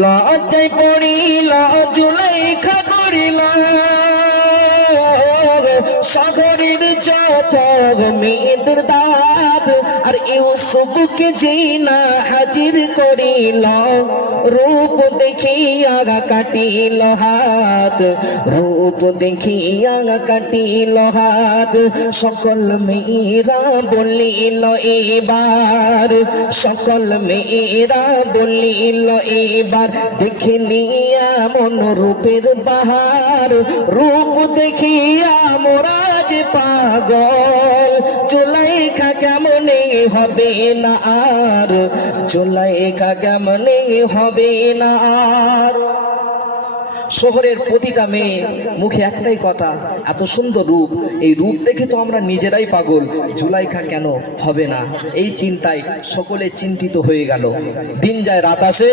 লজ্জায় পড়িল জুলাইখা করিল শহরের যত মেয়েদের দাঁত, আর ইউসুফকে যেই না হাজির করিল, রূপ দেখিয়া কাটিল হাত, রূপ দেখিয়া কাটিল হাত। সকল মেয়েরা বলিল এবার, সকল মেয়েরা বলিল এবার, দেখে নিয়া মন রূপের বাহার, রূপ দেখিয়া মোরা যে পাগল। জুলাইখা কেমনে হবে না আর, জুলাইখা কেমনে হবে না আর। শহরের প্রতিটা মেয়ে মুখে একটাই কথা, এত সুন্দর রূপ, এই রূপ দেখে তো আমরা নিজেরাই পাগল, জুলাইখা কেন হবে না। এই চিন্তায় সকলে চিন্তিত হয়ে গেল। দিন যায় রাত আসে,